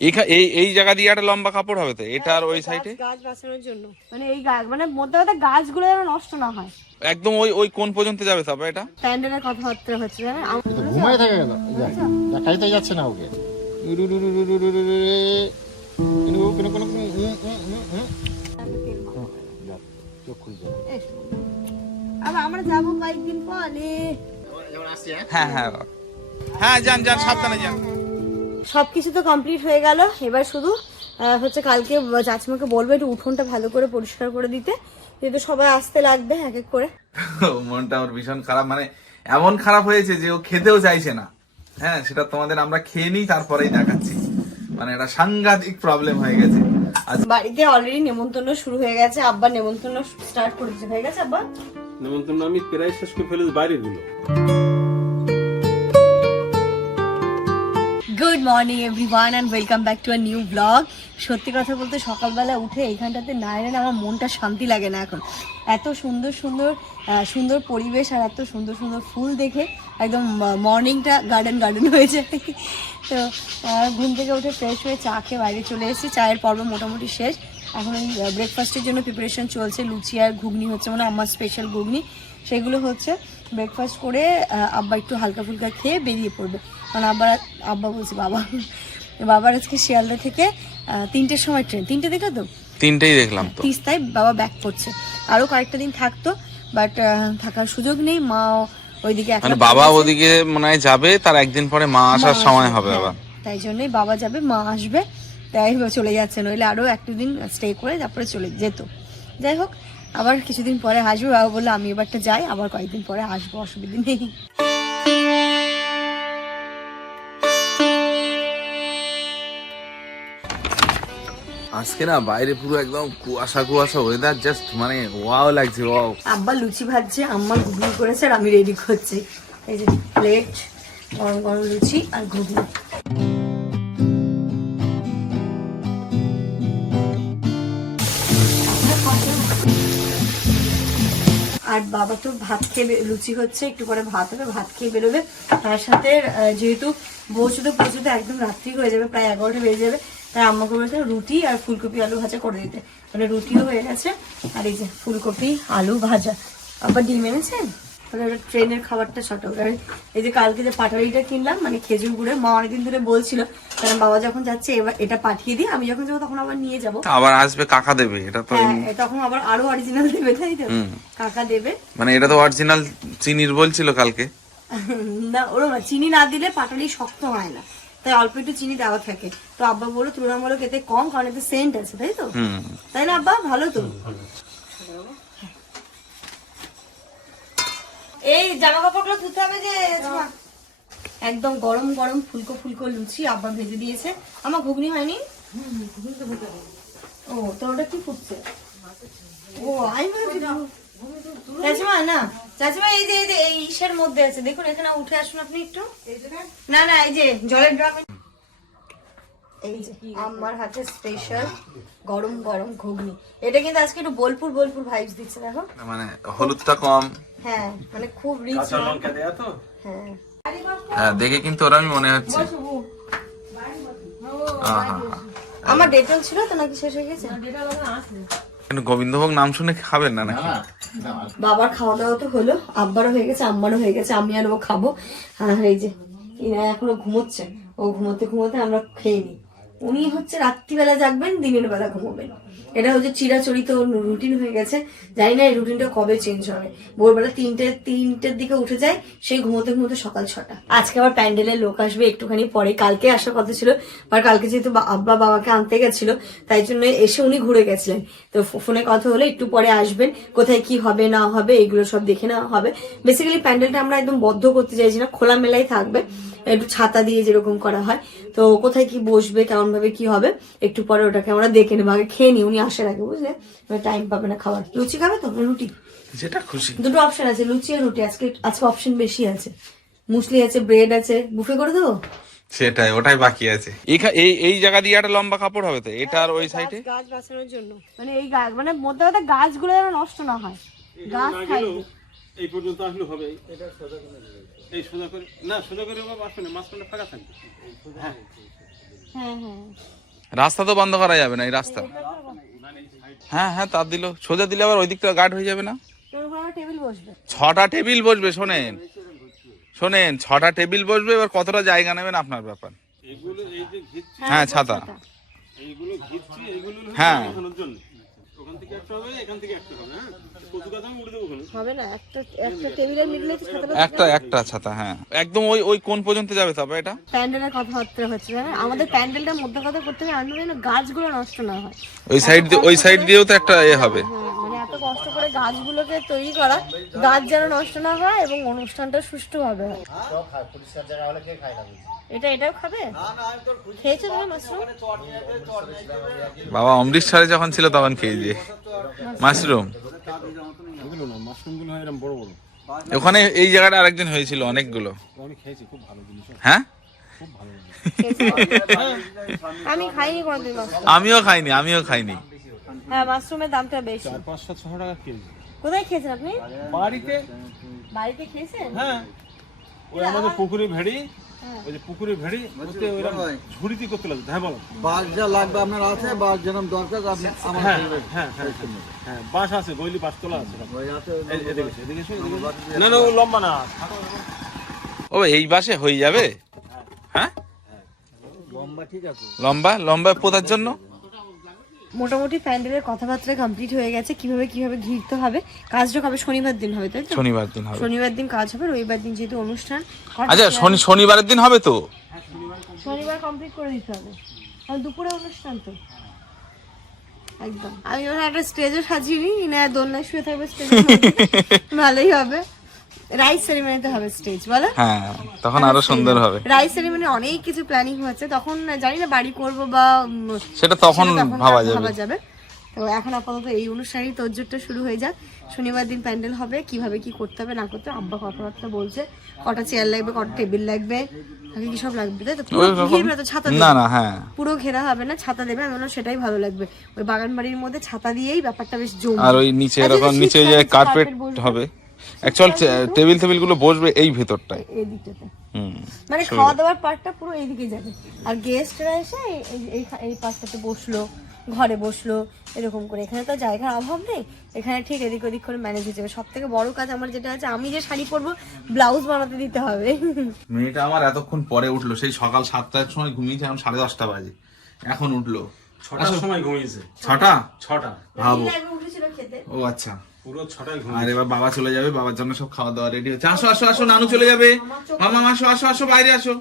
এই এই জায়গা দিয়ে একটা লম্বা কাপড় হবে তো এটা আর ওই সাইডে গাছ মানে এই গাছ মানে মধ্যে গাছগুলো নষ্ট না হয় একদম ওই ওই কোন পর্যন্ত যাবে এটা প্যান্ডেলের হচ্ছে আমরা হ্যাঁ হ্যাঁ যান যান সাবধানে যান সবকিছু তো কমপ্লিট হয়ে গেল। এবার শুধু আহ, হচ্ছে কালকে চাচিমাকে বলব একটু উঠোনটা ভালো করে পরিষ্কার করে দিতে। যেহেতু সবাই আসতে লাগবে এক এক করে। মনটা আমার ভীষণ খারাপ। মানে এমন খারাপ হয়েছে যে ও খেতেও চাইছে না। হ্যাঁ সেটা তোমাদের আমরা খেয়ে নিই তারপরেই দেখাচ্ছি। মানে এটা সাংঘাতিক প্রবলেম হয়ে গেছে। বাড়িতে অলরেডি নেমন্তন্ন শুরু হয়ে গেছে। আব্বা নেমন্তন্ন স্টার্ট করে দিচ্ছে হয়ে গেছে আব্বা? নেমন্তন্ন আমি প্রায় শেষ করে ফেলেছি বাইরেরগুলো morning everyone and welcome back to a new blog সত্যি কথা বলতে সকালবেলা উঠে এইখানটাতে না আমার মনটা শান্তি লাগে না এখন। এত সুন্দর সুন্দর সুন্দর পরিবেশ আর এত সুন্দর সুন্দর ফুল দেখে একদম মর্নিংটা গার্ডেন গার্ডেন হয়ে যায়। তো ঘুম থেকে উঠে ফ্রেশ হয়ে চা খেয়ে বাইরে চলে এসেছি। চায়ের পর্ব মোটামুটি শেষ। এখন ওই ব্রেকফাস্টের জন্য প্রিপারেশন চলছে। লুচি আর ঘুগনি হচ্ছে মানে আমার স্পেশাল ঘুগনি। সেগুলো হচ্ছে ব্রেকফাস্ট করে আব্বা একটু হালকা ফুলকা খেয়ে বেরিয়ে পড়বে। কারণ আব্বা আব্বা বলছে বাবা। বাবার আজকে শিয়ালদা থেকে তিনটের সময় ট্রেন। তিনটে দেখো তো? তিনটেই দেখলাম তো। তিস্তায় বাবা ব্যাক করছে। আরও কয়েকটা দিন থাকতো বাট থাকার সুযোগ নেই। মা ওইদিকে মানে বাবা ওদিকে মনে হয় যাবে তার একদিন পরে মা আসার সময় হবে হ্যাঁ, আবার। তাই জন্যই বাবা যাবে মা আসবে। তাই চলে যাচ্ছে নইলে আরও একটু দিন স্টে করে তারপরে চলে যেত। যাই হোক আবার কিছুদিন পরে আসবে। বাবা বলল আমি এবারটা যাই আবার কয়েকদিন পরে আসব অসুবিধা নেই। আজকে না বাইরে পুরো একদম কুয়াশা কুয়াশা ওয়েদার জাস্ট মানে ওয়াও লাগছে ওয়াও আব্বা লুচি ভাজছে, আম্মা ঘুগনি করেছে আর আমি রেডি করছি। এই যে প্লেট গরম গরম লুচি আর ঘুগনি। আর বাবা তো ভাত খেয়ে লুচি হচ্ছে, একটু পরে ভাত হবে, ভাত খেয়ে বেরোবে। তার সাথে যেহেতু পৌঁছতে পৌঁছতে একদম রাত্রি হয়ে যাবে, প্রায় এগারোটা বেজে যাবে। তাই আম্মাকে বলেছে রুটি আর ফুলকপি আলু ভাজা করে দিতে। মানে রুটিও হয়ে গেছে আর এই যে ফুলকপি আলু ভাজা। আবার ডিম এনেছেন? তাহলে ট্রেনের খাবারটা আর এই যে কালকে যে পাটালিটা কিনলাম মানে খেজুর গুড়ে মা অনেকদিন ধরে বলছিল কারণ বাবা যখন যাচ্ছে এবার এটা পাঠিয়ে দিই আমি যখন যাব তখন আবার নিয়ে যাব। আবার আসবে কাকা দেবে এটা তো হ্যাঁ তখন আবার আরও অরিজিনাল দেবে তাই তো? কাকা দেবে। মানে এটা তো অরিজিনাল চিনির বলছিল কালকে। না ওরকম চিনি না দিলে পাটালি শক্ত হয় না। তাই অল্প একটু চিনি দেওয়া থাকে। তো আব্বা বলো তুলনামূলক এতে কম কারণ এতে সেন্ট আছে তাই তো? তাই না আব্বা? ভালো তো? এই জামা কাপড়গুলো ধুতে হবে যে। একদম গরম গরম ফুলকো ফুলকো লুচি আব্বা ভেজে দিয়েছে। আমার ঘুগনি হয়নি? ও তোর ওটা কি ফুটছে? ও আমি চাচিমা না চাচিমা এই যে এই যে এই ইসের মধ্যে আছে দেখুন এখানে উঠে আসুন আপনি একটু। না না এই যে জলের ড্রামে এই যে আমার হাতে স্পেশাল গরম গরম ঘুগনি। এটা কিন্তু আজকে একটু বোলপুর বোলপুর ভাইবস দিচ্ছে দেখো। মানে হলুদটা কম। হ্যাঁ মানে খুব রিচ কাঁচা লঙ্কা দেয়া তো? হ্যাঁ। হ্যাঁ দেখে কিন্তু ওরমই মনে হচ্ছে। আমার ডেটল ছিল তো নাকি শেষ হয়ে গেছে? কিন্তু গোবিন্দভোগ নাম শুনে খাবেন না নাকি? বাবার খাওয়া দাওয়া তো হলো, আব্বারও হয়ে গেছে, আম্মারও হয়ে গেছে, আমি আর ও খাব। হ্যাঁ এই যে ইনা এখনও ঘুমোচ্ছে। ও ঘুমোতে ঘুমোতে আমরা খেয়ে নিই। উনি হচ্ছে রাত্রিবেলা জাগবেন দিনের বেলা ঘুমোবেন। এটা হচ্ছে চিরাচরিত রুটিন হয়ে গেছে। জানি না এই রুটিনটা কবে চেঞ্জ হবে। ভোরবেলা তিনটে, তিনটের দিকে উঠে যায় সেই ঘুমোতে ঘুমোতে সকাল ছটা। আজকে আবার প্যান্ডেলের লোক আসবে একটুখানি পরে। কালকে আসার কথা ছিল আর কালকে যেহেতু আব্বা বাবাকে আনতে গেছিল, তাই জন্য এসে উনি ঘুরে গেছিলেন। তো ফোনে কথা হলে একটু পরে আসবেন, কোথায় কি হবে, না হবে, এগুলো সব দেখে নেওয়া হবে। বেসিক্যালি প্যান্ডেলটা আমরা একদম বদ্ধ করতে চাইছি না খোলা মেলাই থাকবে। একটু ছাতা দিয়ে যেরকম করা হয়। তো কোথায় কি বসবে কেমন ভাবে কি হবে একটু পরে ওটাকে আমরা দেখে নেব। আগে খেয়ে নিই উনি আসার আগে বুঝলে? টাইম পাবে না খাবার লুচি খাবে তো? রুটি? যেটা খুশি। দুটো অপশন আছে লুচি আর রুটি। আজকে আজকে অপশন বেশি আছে। মুসলি আছে ব্রেড আছে। বুফে করে দেবো? সেটাই ওটাই বাকি আছে। এই এই জায়গা দিয়ে একটা লম্বা কাপড় হবে তো? এটা আর ওই সাইডে গাছ বাঁচানোর জন্য। মানে এই গাছ মানে মধ্যে কথা গাছগুলো যেন নষ্ট না হয়। গাছ এই পর্যন্ত আসলে হবে এই সোজা করে না সোজা করে বাবা আসবে না মাঝখানে ফাঁকা থাকবে। হ্যাঁ হ্যাঁ। রাস্তা তো বন্ধ করা যাবে না এই রাস্তা। হ্যাঁ হ্যাঁ তার দিল। সোজা দিলে আবার ওই দিকটা গার্ড হয়ে যাবে না? ছটা টেবিল বসবে শোনেন। শোনেন ছটা টেবিল বসবে এবার কতটা জায়গা নেবেন আপনার ব্যাপার? এগুলো এই যে ঘিরছি হ্যাঁ ছাতা। এইগুলো ঘিরছি এইগুলো হলো হ্যাঁ। ওখানের থেকে একটা হবে এখান থেকে একটা হবে হ্যাঁ। হবে না একটা একটা টেবিলের মিডলে তো ছাতাটা একটা একটা ছাতা হ্যাঁ। একদম ওই ওই কোন পর্যন্ত যাবে তবে এটা? প্যান্ডেলের কথাবার্তা হচ্ছে আমাদের প্যান্ডেলটার মধ্যে কথা করতে হবে আমরা যেন গাছগুলো নষ্ট না হয়। ওই সাইড দিয়ে ওই সাইড দিয়েও তো একটা এ হবে। হ্যাঁ, মানে এত কষ্ট করে গাছগুলোকে তৈরি করা গাছ যেন নষ্ট না হয় এবং অনুষ্ঠানটা সুষ্ঠুভাবে হয়। খায় পরিষ্কার জায়গা হলে কে খায় না বুঝি? এটা এটাও খাবে? খেয়েছো তুমি মাশরুম? বাবা অমৃতসরে যখন ছিল তখন খেয়েছি মাশরুম। হয় ওখানে এই জায়গাটা আরেকদিন হয়েছিল অনেকগুলো। আমি খেয়েছি খুব ভালো জিনিস। হ্যাঁ? খুব ভালো জিনিস। আমি খাইনি কোনোদিন মাশরুম। আমিও খাইনি আমিও খাইনি। হ্যাঁ মাশরুমের দামটা বেশি। চার পাঁচশো ছশো টাকা কেজি। কোথায় খেয়েছেন আপনি? বাড়িতে। বাড়িতে খেয়েছেন? হ্যাঁ। ওই আমাদের পুকুরে ভেড়ি। ওই যে পুকুরে ভেড়ি ওতে ওইরকম ঝুড়িতে করতে লাগবে হ্যাঁ বলো। বাস যা লাগবে আপনার আছে বাস যেরকম দরকার আপনি আমার হ্যাঁ হ্যাঁ হ্যাঁ হ্যাঁ। বাস আছে গইলি বাস তোলা আছে। এদিকে এদিকে। না না লম্বা না ও এই বাসে হয়ে যাবে? হ্যাঁ? লম্বা ঠিক আছে। লম্বা লম্বা পোতার জন্য? মোটামুটি প্যান্ডেলের কথাবার্তা কমপ্লিট হয়ে গেছে কীভাবে কীভাবে ঘিরতে হবে। কাজটা কবে? শনিবার দিন হবে তাই তো? শনিবার দিন হবে। শনিবার দিন কাজ হবে রবিবার দিন যেহেতু অনুষ্ঠান। আচ্ছা শনি শনিবারের দিন হবে তো? শনিবার কমপ্লিট করে দিতে হবে। কারণ দুপুরে অনুষ্ঠান তো। একদম। আমি ওখানে একটা স্টেজও সাজিয়ে নিই না দোলনায় শুয়ে থাকবে স্টেজ ভালোই হবে। রাইস সেরিমনিতে হবে স্টেজ বলো? হ্যাঁ তখন আরও সুন্দর হবে। রাইস সেরিমনি অনেক কিছু প্ল্যানিং হচ্ছে তখন জানি না বাড়ি করব বা সেটা তখন ভাবা যাবে। তো এখন আপাতত এই অনুষ্ঠানেই তোরজোরটা শুরু হয়ে যাক। শনিবার দিন প্যান্ডেল হবে কীভাবে কি করতে হবে না করতে আব্বা কথাবার্তা বলছে। কটা চেয়ার লাগবে কটা টেবিল লাগবে আগে কি সব লাগবে তাই তো? ঘিরবে তো ছাতা না। না হ্যাঁ। পুরো ঘেরা হবে না ছাতা দেবে আমি বললাম সেটাই ভালো লাগবে। ওই বাগান বাড়ির মধ্যে ছাতা দিয়েই ব্যাপারটা বেশ জমবে আর ওই নিচে এরকম নিচে যে কার্পেট হবে। অ্যাকচুয়াল টেবিল টেবিলগুলো বসবে এই ভেতরটায়। এই দিকটাতে। মানে খাওয়া দাওয়ার পার্টটা পুরো এইদিকে যাবে। আর গেস্টরা এসে এই- এই- এই বসল ঘরে বসল এরকম করে। এখানে তো জায়গার অভাব নেই। এখানে ঠিক এদিক ওদিক করে ম্যানেজ হয়ে যাবে। সব থেকে বড় কাজ আমার যেটা আছে আমি যে শাড়ি পরবো ব্লাউজ বানাতে দিতে হবে। মেয়েটা আমার এতক্ষণ পরে উঠল। সেই সকাল সাতটার সময় ঘুমিয়েছে এখন সাড়ে দশটা বাজে। এখন উঠল। ছটার সময় ঘুমিয়েছে। ছটা? ছটা। ভাবো। ও আচ্ছা। পুরো ছটায় আর এবার বাবা চলে যাবে বাবার জন্য সব খাওয়া দাওয়া রেডি হচ্ছে। আসো আসো আসো নানু চলে যাবে। মামা আসো আসো আসো বাইরে আসো।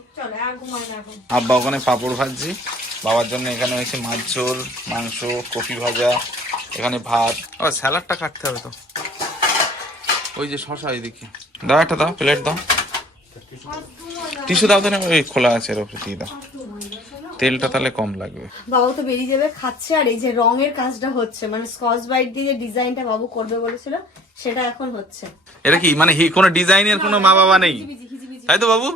আব্বা ওখানে পাঁপড় ভাজছি। বাবার জন্য এখানে হয়েছে মাছ ঝোল মাংস কপি ভাজা এখানে ভাত। ও স্যালাডটা কাটতে হবে তো। ওই যে শশা এইদিকে দাও একটা দাও প্লেট দাও। টিস্যু দাও তো না ওই খোলা আছে এর উপরে দিয়ে দাও। তেলটা তাহলে কম লাগবে। বাবু তো বেরিয়ে যাবে খাচ্ছে আর এই যে রঙের কাজটা হচ্ছে মানে স্কচ বাইট দিয়ে যে ডিজাইনটা বাবু করবে বলেছিল সেটা এখন হচ্ছে। এটা কি মানে কোনো ডিজাইনের কোনো মা বাবা নেই। তাই তো বাবু?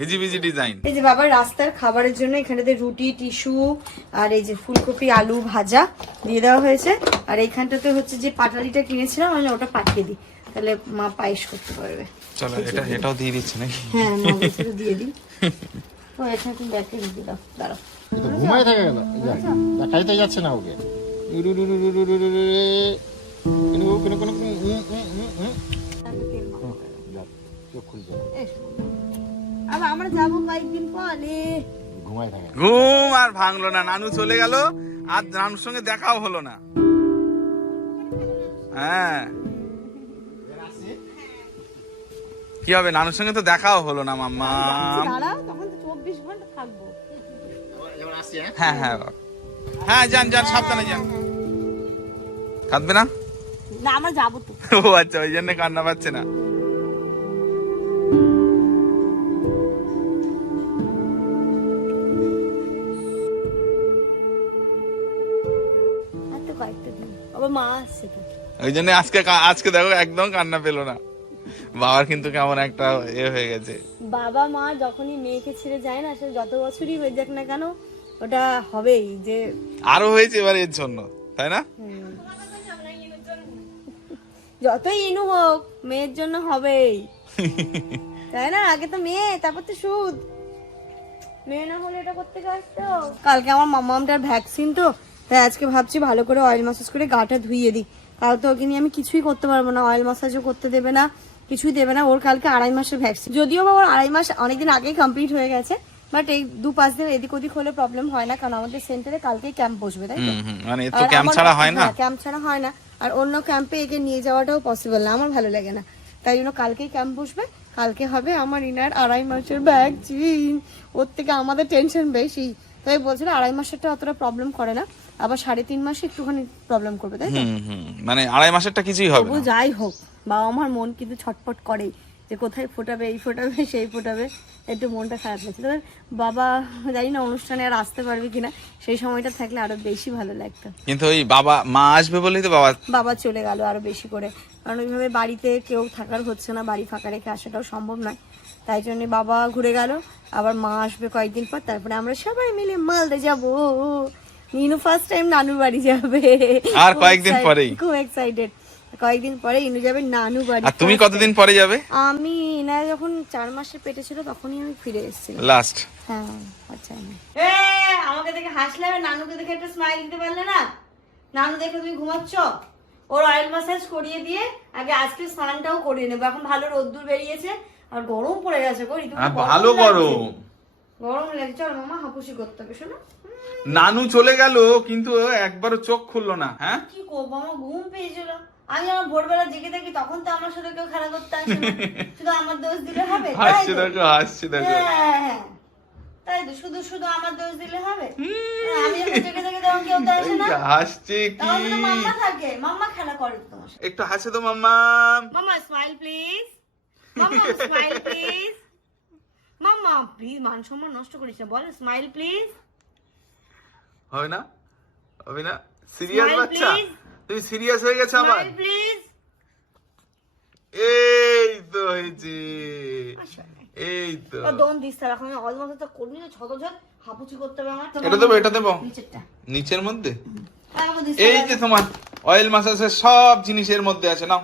হিজিবিজি ডিজাইন। এই যে বাবার রাস্তার খাবারের জন্য এখানেতে রুটি টিস্যু আর এই যে ফুলকপি আলু ভাজা দিয়ে দেওয়া হয়েছে আর এইখানটাতে হচ্ছে যে পাটালিটা কিনেছিলাম আমি ওটা পাঠিয়ে দিই। তাহলে মা পায়েস করতে পারবে। চলো এটা এটাও দিয়ে দিচ্ছে নাকি? হ্যাঁ মা দিয়ে দিই। ঘুম আর ভাঙলো না নানু চলে গেল আর নানুর সঙ্গে দেখাও হলো না হ্যাঁ কি হবে নানুর সঙ্গে তো দেখাও হলো না মাম্মা হ্যাঁ? হ্যাঁ হ্যাঁ। যান যান সাবধানে যান। কাঁদবে না? না আমরা যাব তো। ও আচ্ছা ওই জন্য কান্না পাচ্ছে না। ওই জন্য আজকে আজকে দেখো একদম কান্না পেল না। বাবার কিন্তু কেমন একটা এ হয়ে গেছে। বাবা মা যখনই মেয়েকে ছেড়ে যায় না সে যত বছরই হয়ে যাক না কেন ওটা হবেই যে আরও হয়েছে এবার এর জন্য তাই না? যতই ইনু হোক মেয়ের জন্য হবেই। তাই না? আগে তো মেয়ে তারপর তো সুদ। মেয়ে না হলে এটা করতে আসতো কালকে আমার মামামটার ভ্যাকসিন তো তাই আজকে ভাবছি ভালো করে অয়েল ম্যাসাজ করে গাটা ধুইয়ে দিই। কাল তো ওকে নিয়ে আমি কিছুই করতে পারব না অয়েল ম্যাসাজও করতে দেবে না কিছুই দেবে না। ওর কালকে আড়াই মাসের ভ্যাকসিন যদিও বা ওর আড়াই মাস অনেকদিন আগেই কমপ্লিট হয়ে গেছে বাট এই দু পাঁচ দিন এদিক ওদিক হলে প্রবলেম হয় না কারণ আমাদের সেন্টারে কালকেই ক্যাম্প বসবে তাই তো? মানে তো ক্যাম্প ছাড়া হয় না? ক্যাম্প ছাড়া হয় না। আর অন্য ক্যাম্পে একে নিয়ে যাওয়াটাও পসিবল না আমার ভালো লাগে না। তাই জন্য কালকেই ক্যাম্প বসবে কালকে হবে আমার ইনার আড়াই মাসের ব্যাগ ভ্যাকসিন ওর থেকে আমাদের টেনশন বেশি। তাই বলছিল আড়াই মাসেরটা অতটা প্রবলেম করে না আবার সাড়ে তিন মাসে একটুখানি প্রবলেম করবে তাই মানে আড়াই মাসেরটা কিছুই হবে যাই হোক বাবা আমার মন কিন্তু ছটফট করে যে কোথায় ফোটাবে এই ফোটাবে সেই ফোটাবে একটু মনটা খারাপ লাগছে। তবে বাবা জানি না অনুষ্ঠানে আর আসতে পারবে কিনা সেই সময়টা থাকলে আরও বেশি ভালো লাগতো। কিন্তু ওই বাবা মা আসবে বলেই তো বাবা বাবা চলে গেল আরও বেশি করে। কারণ ওইভাবে বাড়িতে কেউ থাকার হচ্ছে না বাড়ি ফাঁকা রেখে আসাটাও সম্ভব নয়। তাই জন্য বাবা ঘুরে গেল আবার মা আসবে কয়েকদিন পর তারপরে আমরা সবাই মিলে মালদা যাব। নিনু ফার্স্ট টাইম নানুর বাড়ি যাবে। আর কয়েকদিন পরেই। খুব এক্সাইটেড কয়েকদিন পরে ইনু যাবে নানু বাড়ি আর তুমি কতদিন পরে যাবে? আমি ইনা যখন চার মাসের পেটে ছিল তখনই আমি ফিরে এসেছিলাম লাস্ট হ্যাঁ আচ্ছা আমাকে দেখে হাসলে আর নানুকে দেখে একটা স্মাইল দিতে পারলে না? নানু দেখে তুমি ঘুমাচ্ছ? ওর অয়েল ম্যাসাজ করিয়ে দিয়ে আগে আজকে স্নানটাও করিয়ে নেব। এখন ভালো রোদ্দুর বেরিয়েছে আর গরম পড়ে গেছে গো ভালো গরম। গরম লাগছে। চল মামা হাপুসি করতে হবে শোনো। নানু চলে গেল কিন্তু একবারও চোখ খুললো না হ্যাঁ? কি করব? আমার ঘুম পেয়েছিল। আমি যখন ভোরবেলা জেগে থাকি তখন তো আমার সাথে কেউ খেলা করতে আসে না। শুধু আমার দোষ দিলে হবে হাসছে দেখো হাসছে দেখো। হ্যাঁ, হ্যাঁ। তাই তো শুধু শুধু আমার দোষ দিলে হবে? হ্যাঁ, আমি যখন জেগে থাকি তখন কেউ তো আসে না। হাসছে কি? তখন তো মাম্মা থাকে। মাম্মা খেলা করে তোমার সাথে। একটু হাসে তো mamma. Mamma smile please mamma smile please mamma please মান সম্মান নষ্ট করিস না বল স্মাইল প্লিজ হবে না? হবে না? সিরিয়াস Smile, বাচ্চা? তুমি সিরিয়াস হয়ে গেছো আবার? এই তো হয়েছে। এই তো। দম দিস তার এখন অলমোস্ট তো করবি না ছত ছত হাপুচি করতে হবে আমার। এটা দেবো এটা দেবো। নিচের মধ্যে? হ্যাঁ, এই যে তোমার অয়েল মাসাজের সব জিনিসের মধ্যে আছে নাও।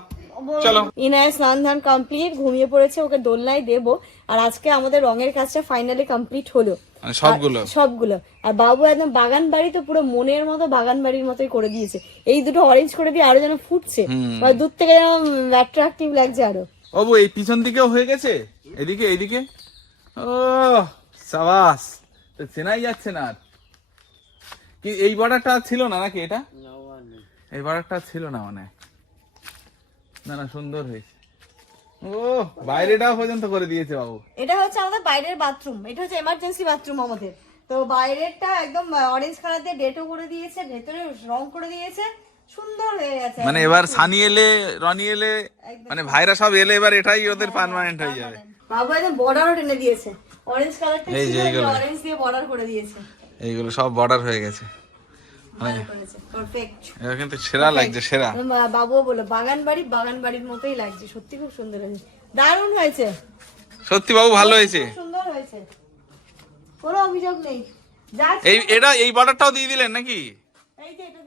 চলো। ইনায় স্নান ধান কমপ্লিট ঘুমিয়ে পড়েছে ওকে দোলনায় দেবো। আর আজকে আমাদের রঙের কাজটা ফাইনালি কমপ্লিট হলো। সবগুলো। আর- সবগুলো। আর বাবু একদম বাগান বাড়ি তো পুরো মনের মতো বাগান বাড়ির মতোই করে দিয়েছে। এই দুটো অরেঞ্জ করে দিয়ে আরও যেন ফুটছে। দূর থেকে যেন অ্যাট্রাকটিভ লাগছে আরও। ওবু এই পিছন দিকেও হয়ে গেছে? এদিকে এদিকে ও সাবাস। তো চেনাই যাচ্ছে না আর। কি এই বর্ডারটা ছিল না নাকি এটা? এই বর্ডারটা ছিল না মানে। না না সুন্দর হয়েছে। ও বাইরেটাও পর্যন্ত করে দিয়েছে বাবু। এটা হচ্ছে আমাদের বাইরের বাথরুম এটা হচ্ছে এমার্জেন্সি বাথরুম আমাদের। তো বাইরেরটা একদম অরেঞ্জ কালার দিয়ে ডেটও করে দিয়েছে ভেতরে রং করে দিয়েছে সুন্দর হয়ে গেছে মানে এবার সানি এলে রনি এলে মানে ভাইরা সব এলে এবার এটাই ওদের পার্মানেন্ট হয়ে যাবে। বাবু একদম বর্ডারও টেনে দিয়েছে। অরেঞ্জ কালারটা এই যে অরেঞ্জ দিয়ে বর্ডার করে দিয়েছে। এইগুলো সব বর্ডার হয়ে গেছে। এটা কিন্তু সেরা লাগছে সেরা। বাবুও বলল বাগান বাড়ি বাগান বাড়ির মতোই লাগছে সত্যি খুব সুন্দর হয়েছে। দারুণ হয়েছে। সত্যি বাবু ভালো হয়েছে। সুন্দর হয়েছে। কোনো অভিযোগ নেই। এই এটা এই বর্ডারটাও দিয়ে দিলেন নাকি? এই যে এটা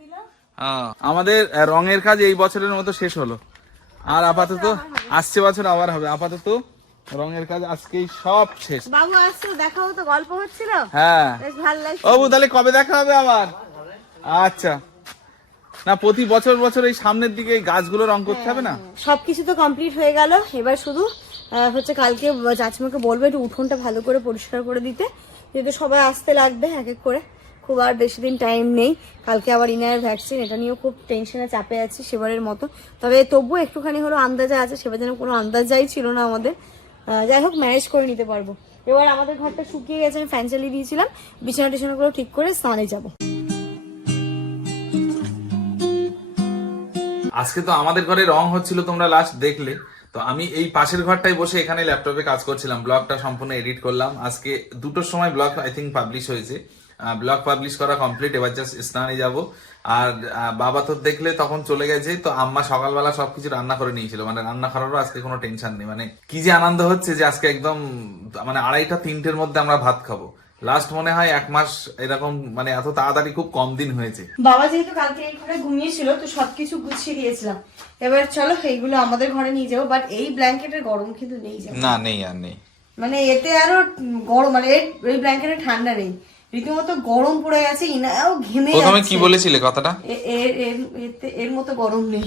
হ্যাঁ। আমাদের রঙের কাজ এই বছরের মতো শেষ হলো। আর আপাতত আসছে বছর আবার হবে। আপাতত রঙের কাজ আজকেই সব শেষ। বাবু আসছে দেখা হতো গল্প হচ্ছিল? হ্যাঁ। বেশ ভালো লাগছে। তাহলে কবে দেখা হবে আবার? আচ্ছা। না প্রতি বছর বছর এই সামনের দিকে এই গাছগুলো রং করতে হবে না? সবকিছু তো কমপ্লিট হয়ে গেল। এবার শুধু হচ্ছে কালকে চাচিমাকে বলব একটু উঠোনটা ভালো করে পরিষ্কার করে দিতে। যেহেতু সবাই আসতে লাগবে এক এক করে। খুব আর বেশি দিন টাইম নেই। কালকে আবার ইনার ভ্যাকসিন এটা নিয়েও খুব টেনশনে চাপে আছি সেবারের মতো। তবে তবুও একটুখানি হলো আন্দাজা আছে সেবার যেন কোনো আন্দাজাই ছিল না আমাদের। যাই হোক ম্যানেজ করে নিতে পারব। এবার আমাদের ঘরটা শুকিয়ে গেছে আমি ফ্যান চালিয়ে দিয়েছিলাম। বিছানা টিছানাগুলো ঠিক করে স্নানে যাব। আজকে তো আমাদের ঘরে রং হচ্ছিল তোমরা লাস্ট দেখলে। তো আমি এই পাশের ঘরটায় বসে এখানে ল্যাপটপে কাজ করছিলাম। ব্লগটা সম্পূর্ণ এডিট করলাম। আজকে দুটোর সময় ব্লগ আই থিঙ্ক পাবলিশ হয়েছে। ব্লগ পাবলিশ করা কমপ্লিট এবার জাস্ট স্নানে যাব। আর বাবা তো দেখলে তখন চলে গেছে। তো আম্মা সকালবেলা সবকিছু রান্না করে নিয়েছিল। মানে রান্না করারও আজকে কোনো টেনশন নেই। মানে কি যে আনন্দ হচ্ছে যে আজকে একদম মানে আড়াইটা, তিনটের মধ্যে আমরা ভাত খাব। লাস্ট মনে হয় এক মাস এরকম মানে এত তাড়াতাড়ি খুব কম দিন হয়েছে। বাবা যেহেতু কালকে এই ঘরে ঘুমিয়েছিল তো সবকিছু গুছিয়ে দিয়েছিলাম। এবার চলো এইগুলো আমাদের ঘরে নিয়ে যাব বাট এই ব্ল্যাঙ্কেটের গরম কিন্তু নেই যাব না নেই আর নেই। মানে এতে আরও গরম মানে ওই ব্ল্যাঙ্কেটে ঠান্ডা নেই। রীতিমতো গরম পড়ে গেছে ইনাও ঘেমে প্রথমে কি বলেছিলে কথাটা? এর এর এতে- এর মতো গরম নেই।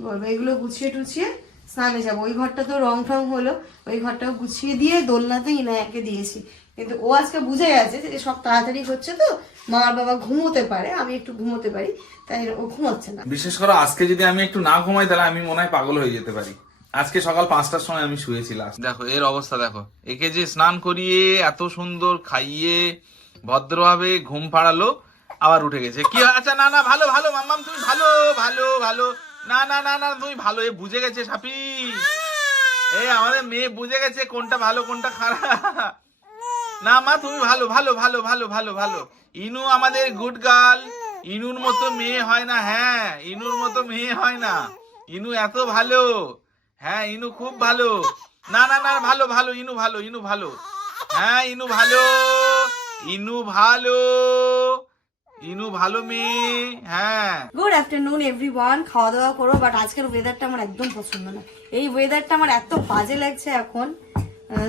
বলব এগুলো গুছিয়ে টুছিয়ে স্নানে যাব। ওই ঘরটা তো রং টং হলো ওই ঘরটাও গুছিয়ে দিয়ে দোলনাতে ইনায়াকে দিয়েছি। কিন্তু ও আজকে বুঝে গেছে যে সব তাড়াতাড়ি হচ্ছে তো মা আর বাবা ঘুমোতে পারে আমি একটু ঘুমোতে পারি তাই ও ঘুমোচ্ছে না। বিশেষ করে আজকে যদি আমি একটু না ঘুমাই তাহলে আমি মনে হয় পাগল হয়ে যেতে পারি। আজকে সকাল পাঁচটার সময় আমি শুয়েছিলাম দেখো এর অবস্থা দেখো। একে যে স্নান করিয়ে এত সুন্দর খাইয়ে ভদ্রভাবে ঘুম পাড়ালো আবার উঠে গেছে। কি আচ্ছা না না ভালো ভালো মাম্মাম তুমি ভালো ভালো ভালো। না না না না তুমি ভালো এ বুঝে গেছে সাপি। এ আমাদের মেয়ে বুঝে গেছে কোনটা ভালো কোনটা খারাপ। না, মা, তুমি ভালো ভালো ভালো ভালো ভালো ভালো। ইনু আমাদের গুড গার্ল ইনুর মতো মেয়ে হয় না হ্যাঁ ইনুর মতো মেয়ে হয় না। ইনু এত ভালো। হ্যাঁ ইনু খুব ভালো। না না না, ভালো ভালো, ইনু ভালো ইনু ভালো। হ্যাঁ ইনু ভালো। ইনু ভালো। ইনু ভালো মেয়ে হ্যাঁ। গুড আফটারনুন এভরিওয়ান খাওয়া দাওয়া করো বাট আজকের ওয়েদারটা আমার একদম পছন্দ না। এই ওয়েদারটা আমার এত বাজে লাগছে এখন।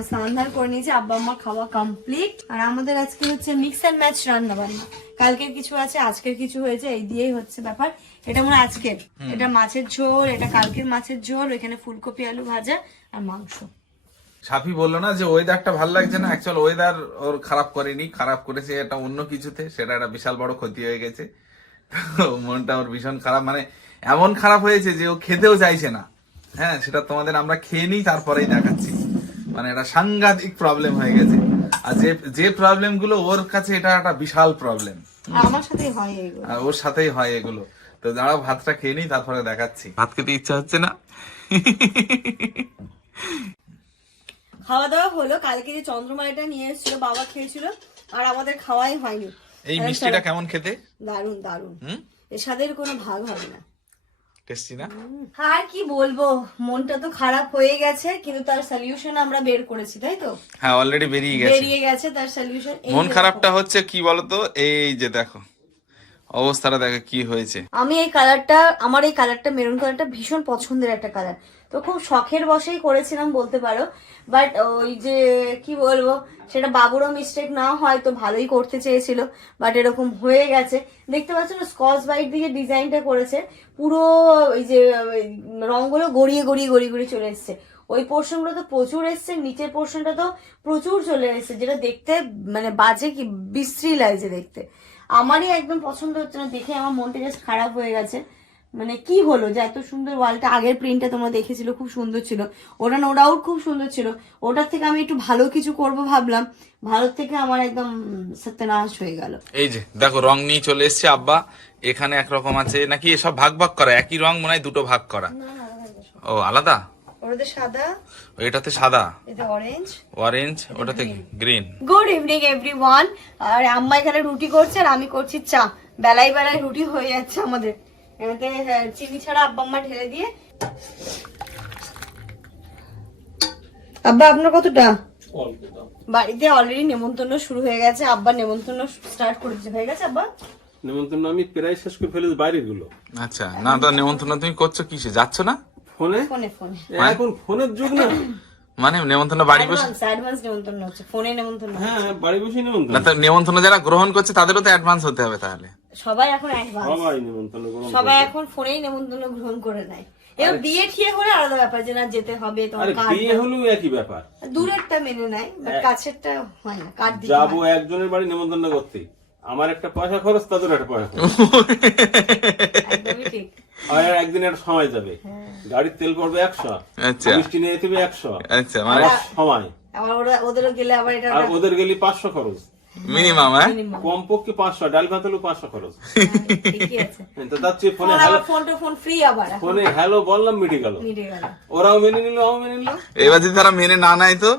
স্নান ধান করে নিয়েছি আব্বা আম্মা খাওয়া কমপ্লিট আর আমাদের আজকে হচ্ছে মিক্স অ্যান্ড ম্যাচ রান্না বান্না। কালকের কিছু আছে আজকের কিছু হয়েছে এই দিয়েই হচ্ছে ব্যাপার। এটা মনে আজকের। এটা মাছের ঝোল এটা কালকের মাছের ঝোল এখানে ফুলকপি আলু ভাজা আর মাংস। সাফি বলল না যে ওয়েদারটা ভালো লাগছে না? অ্যাকচুয়াল ওয়েদার ওর খারাপ করেনি খারাপ করেছে এটা অন্য কিছুতে সেটা একটা বিশাল বড় ক্ষতি হয়ে গেছে। মনটা ওর ভীষণ খারাপ মানে এমন খারাপ হয়েছে যে ও খেতেও চাইছে না। হ্যাঁ সেটা তোমাদের আমরা খেয়ে নিই তারপরেই দেখাচ্ছি। মানে এটা সাংঘাতিক প্রবলেম হয়ে গেছে। আর যে যে প্রবলেমগুলো ওর কাছে এটা একটা বিশাল প্রবলেম আমার সাথে হয় এইগুলো আর ওর সাথেই হয় এগুলো। তো দাঁড়াও ভাতটা খেয়ে নিই তারপরে দেখাচ্ছি। ভাত খেতে ইচ্ছা হচ্ছে না? খাওয়া দাওয়া হলো কালকে যে চন্দ্রমাইটা নিয়ে এসেছিল বাবা খেয়েছিল আর আমাদের খাওয়াই হয়নি। এই মিষ্টিটা কেমন খেতে? দারুণ দারুণ হুম? এর স্বাদের কোনো ভাগ হবে না। টেস্টি না আর কি বলব? মনটা তো খারাপ হয়ে গেছে কিন্তু তার সলিউশন আমরা বের করেছি তাই তো? হ্যাঁ অলরেডি বেরিয়ে গেছে। বেরিয়ে গেছে তার সলিউশন মন খারাপটা হচ্ছে কি বলতো? এই যে দেখো। অবস্থাটা দেখো কি হয়েছে? আমি এই কালারটা, আমার এই কালারটা, মেরুন কালারটা ভীষণ পছন্দের একটা কালার। তো খুব শখের বশেই করেছিলাম বলতে পারো, বাট ওই যে, কি বলব, সেটা বাবুরও মিস্টেক না হয় তো ভালোই করতে চেয়েছিল, বাট এরকম হয়ে গেছে। দেখতে পাচ্ছ না, স্কচ বাইট দিয়ে ডিজাইনটা করেছে, পুরো ওই যে রঙগুলো গড়িয়ে গড়িয়ে গড়িয়ে গড়িয়ে চলে এসছে। ওই পোর্শনগুলো তো প্রচুর এসছে, নিচের পোর্শনটা তো প্রচুর চলে এসছে, যেটা দেখতে মানে বাজে কি, বিশ্রী লাগছে দেখতে। আমারই একদম পছন্দ হচ্ছে না দেখে আমার মনটা জাস্ট খারাপ হয়ে গেছে। মানে কি হলো যে এত সুন্দর ওয়ালটা আগের প্রিন্টটা তোমরা দেখেছিল খুব সুন্দর ছিল। ওটা নো ডাউট খুব সুন্দর ছিল। ওটার থেকে আমি একটু ভালো কিছু করব ভাবলাম। ভালো থেকে আমার একদম সত্যনাশ হয়ে গেল। এই যে দেখো রং নিয়ে চলে এসছে আব্বা। এখানে একরকম আছে নাকি এসব ভাগ ভাগ করা? একই রং মনে হয় দুটো ভাগ করা। ও আলাদা? ওটাতে সাদা। এটাতে সাদা? এটা অরেঞ্জ অরেঞ্জ ওটাতে গ্রিন গুড ইভিনিং এভরিওয়ান আর আম্মা এখানে রুটি করছে আর আমি করছি চা। বেলায় বেলায় রুটি হয়ে যাচ্ছে আমাদের। চিনি ছাড়া আব্বা আম্মা ঢেলে দিয়ে। আব্বা আপনার কতটা? বাড়িতে অলরেডি নেমন্তন্ন শুরু হয়ে গেছে। আব্বা নেমন্তন্ন স্টার্ট করে দিতে হয়ে গেছে আব্বা? নেমন্তন্ন আমি প্রায় শেষ করে ফেলেছি বাইরেরগুলো আচ্ছা না তো নেমন্তন্ন তুমি করছ কিসে? যাচ্ছ না? ফোনে? ফোনে ফোনে। এখন ফোনের যুগ না। মানে নেমন্তন্ন বাড়ি বসে অ্যাডভান্স নেমন্তন্ন হচ্ছে। ফোনে নেমন্তন্ন হ্যাঁ বাড়ি বসে নেমন্তন্ন। না তো নেমন্তন্ন যারা গ্রহণ করছে তাদেরও তো অ্যাডভান্স হতে হবে তাহলে। সবাই এখন অ্যাডভান্স সবাই নেমন্তন্ন গ্রহণ সবাই এখন ফোনেই নেমন্তন্ন গ্রহণ করে নেয়। এবার বিয়ে ঠিয়ে হলে আলাদা ব্যাপার যে না যেতে হবে তোমার আরে বিয়ে হলেও একই ব্যাপার। দূরেরটা মেনে নেয় বাট কাছেরটা হয় না কার্ড দিতে যাব একজনের বাড়ি নেমন্তন্ন করতে। আমার একটা পয়সা খরচ তাদের একটা পয়সা খরচ। আর একদিন একটা সময় যাবে। গাড়ির তেল পড়বে একশো। আচ্ছা। মিষ্টি নিয়ে যেতে একশো। আচ্ছা মানে সময়। আবার ওরা ওদেরও গেলে আবার এটা আর ওদের গেলি পাঁচশো খরচ। মিনিমাম হ্যাঁ? কমপক্ষে পাঁচশো ডাল ভাত পাঁচশো খরচ। তো তার চেয়ে ফোনে হ্যালো ফোন তো ফোন ফ্রি আবার ফোনে হ্যালো বললাম মিটে গেল। ওরাও মেনে নিল আমিও মেনে নিল এবার যদি তারা মেনে না নেয় তো?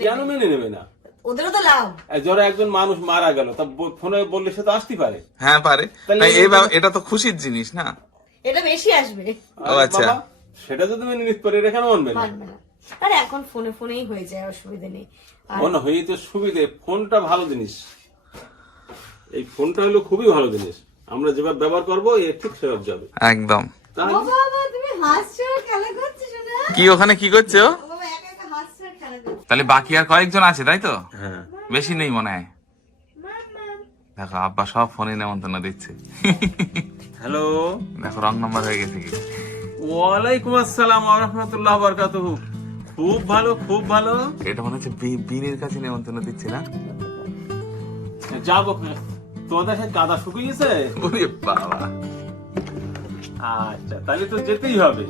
কেন মেনে নেবে না? ওদেরও তো লাভ। এই একজন মানুষ মারা গেল তা ফোনে বললে সে তো আসতে পারে। হ্যাঁ পারে। ব্যাপ- এটা তো খুশির জিনিস না? এটা বেশি আসবে। ও আচ্ছা। সেটা যদি মেনে নিতে পারে এটা কেন মানবে না? মানবে না। আরে এখন ফোনে ফোনেই হয়ে যায় অসুবিধা নেই। মনে হয় তো সুবিধে। ফোনটা ভালো জিনিস। এই ফোনটা হলো খুবই ভালো জিনিস। আমরা যেভাবে ব্যবহার করব এ ঠিক সেভাবে যাবে। একদম। তাই ও বাবা তুমি হাসছো আর খেলা করছ শোনা কি ওখানে কি করছ। তাহলে বাকি আর কয়েকজন আছে তাই তো? হ্যাঁ। বেশি নেই মনে হয়। দেখো আব্বা সব ফোনে নেমন্তন্ন দিচ্ছে। হ্যালো? দেখো রং নাম্বার হয়ে গেছে কি? ওয়ালাইকুম আসসালাম রহমতুল্লাহ বরকাত খুব ভালো খুব ভালো। এটা মনে হচ্ছে বীরের কাছে নেমন্তন্ন দিচ্ছে না? যাব তোমাদের সাথে কাদা শুকিয়েছে ওরে বাবা। আচ্ছা তাহলে তো যেতেই হবে।